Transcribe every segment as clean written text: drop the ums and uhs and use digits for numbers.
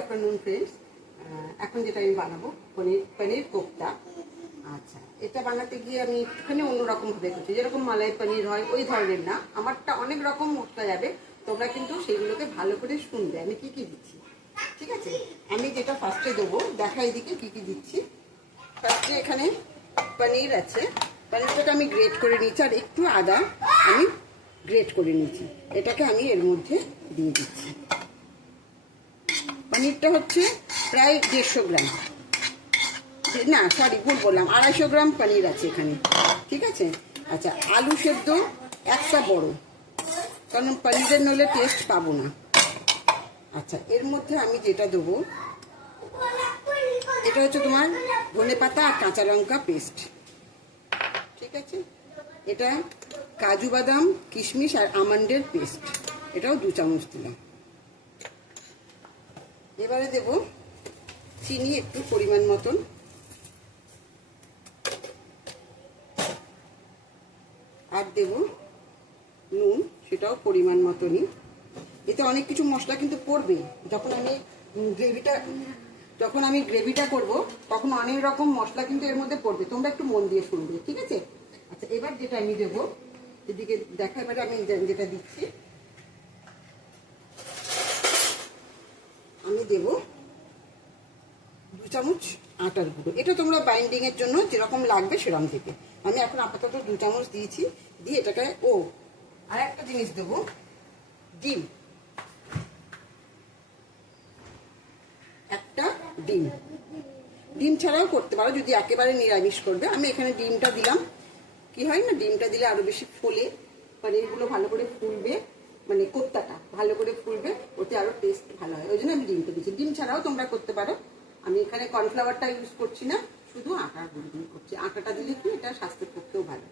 Afternoon friends. এখন যেটা আমি বানাবো পনির কোফতা। আচ্ছা, এটা বানাতে গিয়ে আমি একটুখানি অন্যরকমভাবে করছি, যেরকম মালাই পনির হয় ওই ধরনের না, আমারটা অনেক রকম মশলা যাবে। তোমরা কিন্তু সেইগুলোকে ভালো করে শুনবে আমি কি কি দিচ্ছি, ঠিক আছে? আমি যেটা ফার্স্টে দেবো দেখা এদিকে কি কি দিচ্ছি। ফার্স্টে এখানে পনির আছে, পনিরটাকে আমি গ্রেট করে নিচ্ছি, আর একটু আদা আমি গ্রেট করে নিচ্ছি, এটাকে আমি এর মধ্যে দিয়ে দিচ্ছি। পনিরটা হচ্ছে প্রায় 150 গ্রাম, না সরি ভুল বললাম, 250 গ্রাম পনির আছে এখানে, ঠিক আছে? আচ্ছা, আলু সেদ্ধ একটা বড়, কারণ পনিরের নইলে টেস্ট পাবো না। আচ্ছা, এর মধ্যে আমি যেটা দেবো এটা হচ্ছে তোমার ধনেপাতা আর কাঁচা লঙ্কা পেস্ট, ঠিক আছে? এটা কাজু বাদাম কিশমিশ আর আমন্ডের পেস্ট, এটাও 2 চামচ দিলাম। এবারে দেব চিনি একটু পরিমাণ মতন, আর দেব নুন, সেটাও পরিমাণ মতনই। এতে অনেক কিছু মশলা কিন্তু পড়বে, যখন আমি গ্রেভিটা করব তখন অনেক রকম মশলা কিন্তু এর মধ্যে পড়বে, তোমরা একটু মন দিয়ে শুনবে, ঠিক আছে? আচ্ছা, এবার যেটা আমি দেবো এদিকে দেখা, এবারে আমি যেটা দিচ্ছি আমি দেব 2 চামচ আটার গুঁড়ো। এটা তোমরা বাইন্ডিং এর জন্য যেরকম লাগবে সেরকম থেকে, আমি এখন আপাতত 2 চামচ দিয়েছি। দিয়ে এটাকে আর একটা জিনিস দেবো, ডিম, একটা ডিম। ডিম ছাড়াও করতে পারো যদি একেবারে নিরামিষ করবে। আমি এখানে ডিমটা দিলাম, কি হয় না, ডিমটা দিলে আরো বেশি ফোলে, পনিরগুলো ভালো করে ফুলবে, মানে কোফতাটা ভালো করে ফুলবে, ওতে আরো টেস্ট ভালো হয়, ওই জন্য আমি ডিমটা দিচ্ছি। ডিম ছাড়াও তোমরা করতে পারো। আমি এখানে কর্নফ্লাওয়ারটা ইউজ করছি না, শুধু আটার গুঁড়ো দিয়ে করছি। আটাটা দিলে কি এটা স্বাস্থ্যের পক্ষেও ভালো,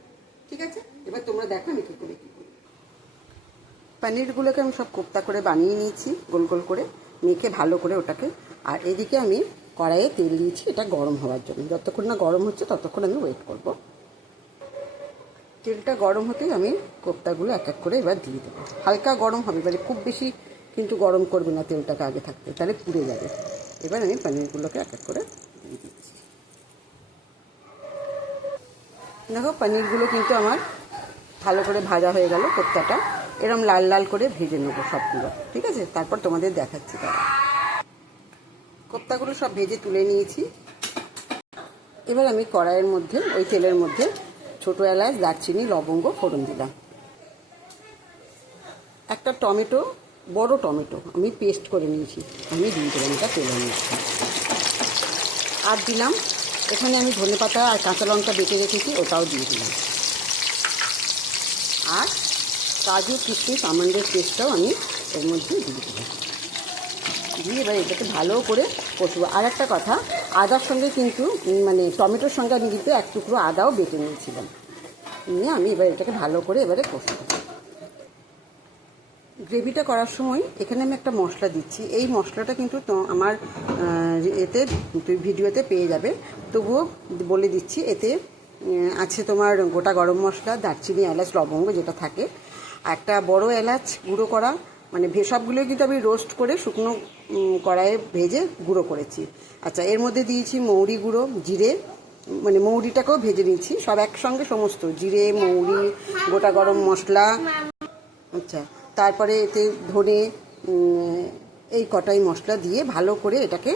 ঠিক আছে? এবার তোমরা দেখো আমি কি করে কি করি। পনিরগুলোকে আমি সব কোফতা করে বানিয়ে নিয়েছি, গোল গোল করে মেখে ভালো করে ওটাকে। আর এদিকে আমি কড়াইয়ে তেল দিয়েছি, এটা গরম হওয়ার জন্য। যতক্ষণ না গরম হচ্ছে ততক্ষণ আমি ওয়েট করব। তেলটা গরম হতেই আমি কোফতাগুলো এক এক করে এবার দিয়ে দেবো। হালকা গরম হবে, এবারে খুব বেশি কিন্তু গরম করবে না তেলটাকে আগে থাকতে, তাহলে পুড়ে যাবে। এবার আমি পনিরগুলোকে এক এক করে দিয়ে দিচ্ছি। দেখো পনিরগুলো কিন্তু আমার ভালো করে ভাজা হয়ে গেল। কোফতাটা এরকম লাল লাল করে ভেজে নেবো সবগুলো, ঠিক আছে? তারপর তোমাদের দেখাচ্ছি। তারা কোফতাগুলো সব ভেজে তুলে নিয়েছি। এবার আমি কড়াইয়ের মধ্যে ওই তেলের মধ্যে ছোটো এলাচ, দারচিনি, লবঙ্গ ফোড়ন দিলাম। একটা টমেটো, বড় টমেটো আমি পেস্ট করে নিয়েছি, আমি দিয়ে দিলাম এটা তেলের মধ্যে। আর দিলাম এখানে আমি ধনেপাতা আর কাঁচা লঙ্কা বেটে রেখেছি, ওটাও দিয়ে দিলাম। আর কাজু কিশমিশ আমন্ডের পেস্টটাও আমি এর মধ্যে দিয়ে দিলাম। দিয়ে এবার এটাকে ভালো করে কষবো। আর একটা কথা, আদার সঙ্গে কিন্তু মানে টমেটোর সঙ্গে আমি কিন্তু 1 টুকরো আদাও বেটে নিয়েছিলাম। নিয়ে আমি এবার এটাকে ভালো করে এবারে কষবো। গ্রেভিটা করার সময় এখানে আমি একটা মশলা দিচ্ছি, এই মশলাটা কিন্তু আমার এতে ভিডিওতে পেয়ে যাবে, তবুও বলে দিচ্ছি। এতে আছে তোমার গোটা গরম মশলা, দারচিনি, এলাচ, লবঙ্গ যেটা থাকে, একটা বড় এলাচ গুঁড়ো করা, মানে সবগুলোই কিন্তু আমি রোস্ট করে শুকনো কড়াইয়ে ভেজে গুঁড়ো করেছি। আচ্ছা, এর মধ্যে দিয়েছি মৌরি গুঁড়ো, জিরে, মানে মৌরিটাকেও ভেজে নিয়েছি, সব একসঙ্গে সমস্ত জিরে, মৌরি, গোটা গরম মশলা। আচ্ছা, তারপরে এতে ধনে, এই কটাই মশলা দিয়ে ভালো করে এটাকে,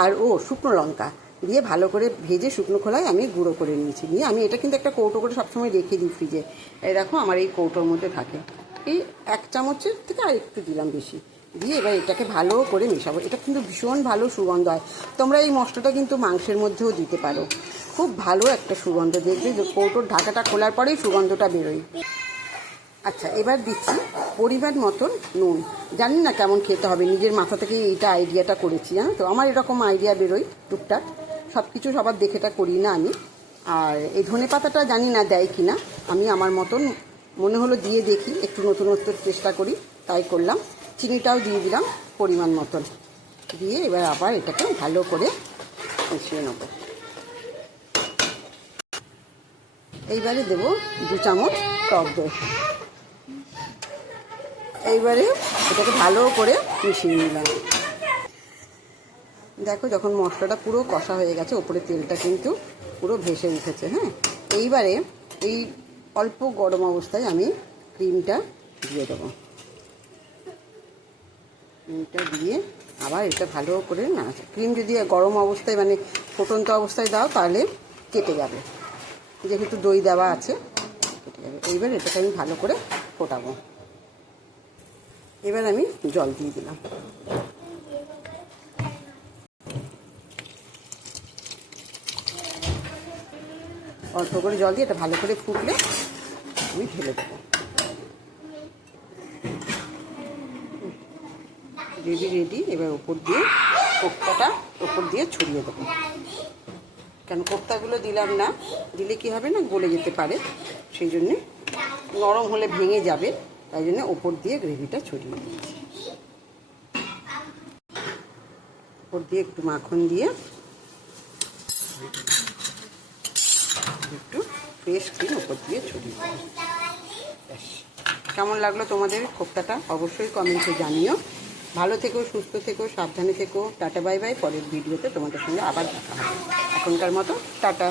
আর শুকনো লঙ্কা দিয়ে ভালো করে ভেজে শুকনো খোলায় আমি গুঁড়ো করে নিয়েছি। নিয়ে আমি এটা কিন্তু একটা কৌটো করে সবসময় রেখে দিই ফ্রিজে। এই দেখো আমার এই কৌটোর মধ্যে থাকে। এই 1 চামচের থেকে আর একটু দিলাম বেশি, দিয়ে এবার এটাকে ভালো করে মেশাবো। এটা কিন্তু ভীষণ ভালো সুগন্ধ হয়। তোমরা এই মশলাটা কিন্তু মাংসের মধ্যেও দিতে পারো, খুব ভালো একটা সুগন্ধ। দেখবে যে কৌটোর ঢাকাটা খোলার পরেই সুগন্ধটা বেরোয়। আচ্ছা, এবার দিচ্ছি পরিমাণ মতন নুন। জানি না কেমন খেতে হবে, নিজের মাথা থেকে এইটা আইডিয়াটা করেছি, জানো তো? আমার এরকম আইডিয়া বেরোয় টুকটাক, সব কিছু সবার দেখেটা করি না আমি। আর এই ধনেপাতাটা জানি না দেয় কি না, আমি আমার মতন মনে হলো দিয়ে দেখি, একটু নতুনত্বের চেষ্টা করি, তাই করলাম। চিনিটাও দিয়ে দিলাম পরিমাণ মতন, দিয়ে এবার আবার এটাকে ভালো করে মিশিয়ে নেব। এইবারে দেবো 2 চামচ টক দই। এইবারে এটাকে ভালো করে মিশিয়ে নিলাম। দেখো যখন মশলাটা পুরো কষা হয়ে গেছে, ওপরে তেলটা কিন্তু পুরো ভেসে উঠেছে। হ্যাঁ, এইবারে এই অল্প গরম অবস্থায় আমি ক্রিমটা দিয়ে দেবো। ক্রিমটা দিয়ে আবার এটা ভালো করে নাড়াচ্ছি। ক্রিম যদি গরম অবস্থায় মানে ফুটন্ত অবস্থায় দাও তাহলে কেটে যাবে, যেহেতু দই দেওয়া আছে কেটে যাবে। এইবার এটাকে আমি ভালো করে ফোটাবো। এবার আমি জল দিয়ে দিলাম। অল্প করে জল দিয়ে এটা ভালো করে ফুটলে আমি ঢেলে দেবো। রেডি। এবার ওপর দিয়ে কোপ্তাটা ওপর দিয়ে ছড়িয়ে দেবো। কেন কোপ্তাগুলো দিলাম না, দিলে কি হবে না গলে যেতে পারে, সেই জন্যে নরম হলে ভেঙে যাবে, তাই জন্য ওপর দিয়ে গ্রেভিটা ছড়িয়ে দিচ্ছি। ওপর দিয়ে একটু মাখন দিয়ে একটু ফ্রেশ ক্রিম ওপর দিয়ে ছড়িয়ে দেবো। ব্যাস, কেমন লাগলো তোমাদের কোপ্তাটা অবশ্যই কমেন্টে জানিও। ভালো থেকো, সুস্থ থেকো, সাবধানে থেকো। Tata bye bye. পরের ভিডিওতে তোমাদের সঙ্গে আবার দেখা হবে। এখনকার মতো টাটা।